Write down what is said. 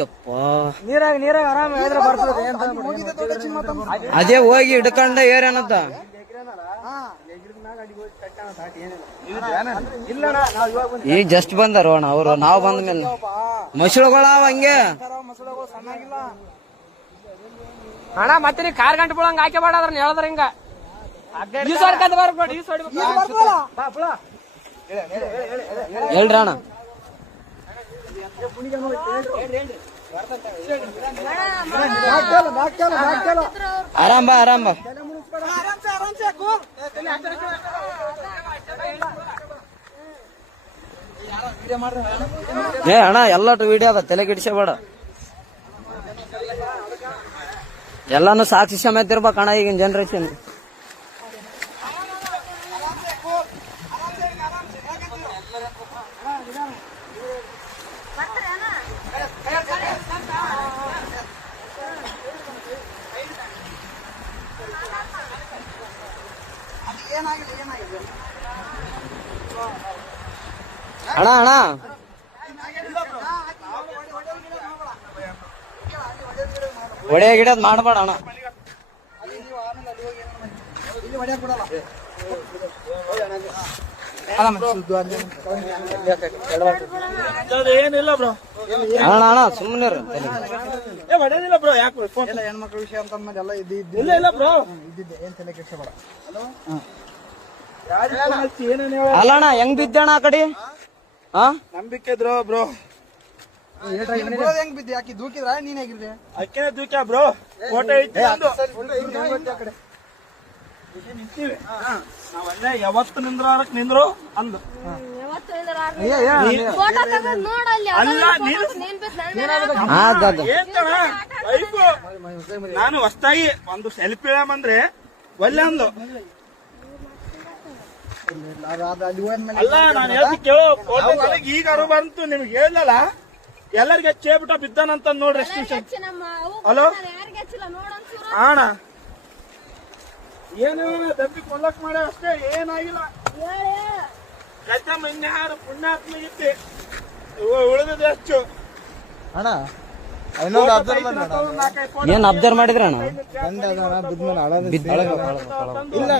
ಯಪ್ಪ ನೀರಾಗ ನೀರಾಗ ಆರಾಮ ಹೇಳಿದ್ರೆ ಬರ್ತದೆ ಅದೇ ಹೋಗಿ ಹಿಡ್ಕೊಂಡ ಏರೇನತ್ತ ಇಲ್ಲ ನಾವ್ ಇವಾಗ ಬಂದ್ ಈಗ ಜಸ್ಟ್ ಬಂದಾರ ಅಣ್ಣ ಅವರು ನಾವು ಬಂದ ಮೇಲೆ ಮಸಳುಗಳ ಹಂಗೆ ಮಸಳೆಗಳು ಅಣ್ಣ ಮತ್ತೆ ನೀ ಕಾರ್ ಗಂಟೆ ಬಿಡಂಗ ಹಾಕಿ ಬೇಡ ಅದ್ರ ಹೇಳದ್ರ ಹಿಂಗ ಈ ಸೈಡ್ ಬರ್ಬೇಡ ಈ ಸೈಡ್ ಬಾ ಬಿಡ ಹೇಳ್ರಿ ಅಣ್ಣ ಆರಾಮ್ ಆರಾಮ. ಏ ಅಣ್ಣ ಎಲ್ಲಟು ವಿಡಿಯೋ ಅದ ತಲೆ ಗಿಡಿಸಬೇಡ ಎಲ್ಲಾನು ಸಾಕ್ಷಿ ಸಮೇತ ಇರ್ಬೇಕು ಅಣ್ಣ ಈಗಿನ ಜನರೇಷನ್ ಅಣ್ಣ ಅಣ್ಣ ಒಡೆಯ ಗಿಡದ್ ಮಾಡಬೇಡ ಅಣ್ಣ ಇಲ್ಲಿ ಏನಿಲ್ಲ ಬ್ರೋ ಅಣ್ಣ ಅಣ್ಣ ಸುಮ್ಮನೆ ಏ ಹೊಡೆದಿಲ್ಲ ಬ್ರೋ ಯಾಕೆ ಫೋನ್ ಎಲ್ಲ ಹೆಣ್ಮಕ್ಳ ವಿಷಯ ಅಂತ ಅಂದ್ಮೇಲೆ ಎಲ್ಲ ಇದು ಇದ್ದು ಇಲ್ಲ ಇಲ್ಲ ಬ್ರೋ ಇದ್ದಿದ್ದೆ ಏನ್ ತಲೆ ಕೆಡ್ಸಬೇಡ ಬೇಡ ಅಲ್ಲ ಅಣ್ಣ ಹೆಂಗ್ ಬಿದ್ದಣ್ಣ ಆ ಕಡೆ ಹಾ ನಂಬಿಕೆ ಇದ್ರು ಬ್ರೋ ಹೆಂಗ್ ಬಿದ್ದೆ ಆಕಿ ದೂಕಿದ್ರ ನೀನ್ ಹೇಗಿದ್ರೆ ಅಕ್ಕೇನೆ ದೂಕ್ಯ ಬ್ರೋ ಫೋಟೋ ಐತಿ ನಂದು. ನಿಂತೀವಿ ನಾವಲ್ಲೇ ಯಾವತ್ತು ನಿಂದ್ರಾರಕ್ ನಿಂದ್ರು? ಅಂದು. ನೀನು- ಹೊಸ್ತಾಗಿ ಒಂದು ಸೆಲ್ಫಿ ಅಂದ್ರೆ ಒಳ್ಳೆ ಅಂದು ಅಲ್ಲಿ ನಾನು ಹೇಳ್ತಿ ಕೇಳು ಫೋಟೋ ನನಗೆ ಈಗ ಅರು ಬಂತು ನಿಮ್ಗೆ ಹೇಳಲ್ಲ ಎಲ್ಲರಿಗೆ ಚೇಬಿಟ ಬಿದ್ದಾನಂತ ನೋಡ್ರಿ ಹಲೋ? ಅಣ್ಣ ಏನು ದಪ್ಪಿ ಕೊಲ್ಲಕ್ ಮಾಡ ಅಷ್ಟೇ ಏನಾಗಿಲ್ಲ. ಪುಣ್ಯಾತ್ಮ ಉಳಿದಿದೆ ಅಣ್ಣ ನಾಲ್ಕೈದು ಏನ್ ಅಬ್ಸರ್ವ್ ಮಾಡಿದ್ರಣ್ಣ ಬಿದ್ಮೇಲೆ ಇಲ್ಲ.